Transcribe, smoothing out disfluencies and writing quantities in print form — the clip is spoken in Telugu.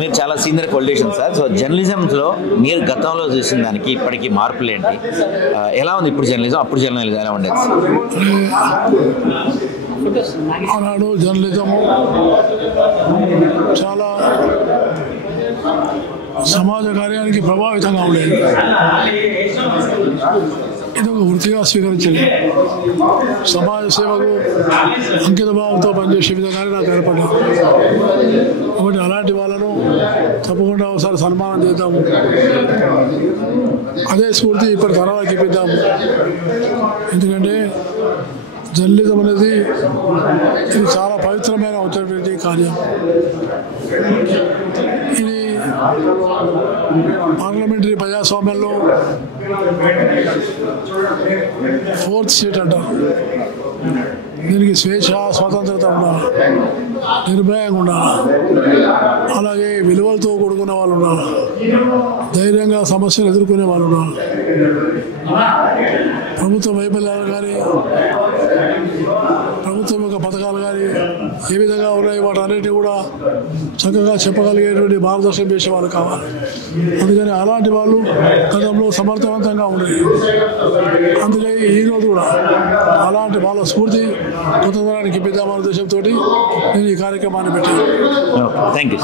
మీరు చాలా సీనియర్ పొలిటీషియన్ సార్. సో జర్నలిజంలో మీరు గతంలో చూసిన దానికి ఇప్పటికీ మార్పులు ఏంటి? ఎలా ఉంది ఇప్పుడు జర్నలిజం, అప్పుడు జర్నలిజం ఎలా ఉండేది? ఆనాడు జర్నలిజము చాలా సమాజ కార్యానికి ప్రభావితంగా ఉండేది. ఇది ఒక వృత్తిగా స్వీకరించింది. సమాజ సేవకు అంకిత భావంతో పనిచేసే విధంగానే నాకు ఏర్పడ్డాను. కాబట్టి అలాంటి వాళ్ళను తప్పకుండా ఒకసారి సన్మానం చేద్దాము. అదే స్ఫూర్తి ఇప్పటి తరాలకి ఇప్పిద్దాము. ఎందుకంటే జర్నలిజం అనేది ఇది చాలా పవిత్రమైన అవుతున్నటువంటి కార్యం. ఇది పార్లమెంటరీ ప్రజాస్వామ్యంలో 4th సీట్ అంటారు. దీనికి స్వేచ్ఛ, స్వతంత్రత ఉండాలి, నిర్భయంగా ఉండాలి, అలాగే విలువలతో కూడుకున్న వాళ్ళు ఉండాలి, ధైర్యంగా సమస్యలు ఎదుర్కొనే వాళ్ళు ఉండాలి. ప్రభుత్వ వైఫల్యాలు కానీ ప్రభుత్వం యొక్క పథకాలు కానీ ఏ విధంగా ఉన్నాయి వాటన్నిటిని కూడా చక్కగా చెప్పగలిగేటువంటి మార్గదర్శనం చేసే వాళ్ళు కావాలి. అందుకని అలాంటి వాళ్ళు గతంలో సమర్థవంతంగా ఉండేది. అందుకే ఈరోజు కూడా అలాంటి వాళ్ళ స్ఫూర్తి కొత్త తరానికి ఇప్పిద్దామనే ఉద్దేశంతో నేను ఈ కార్యక్రమాన్ని పెట్టాను. Thank you.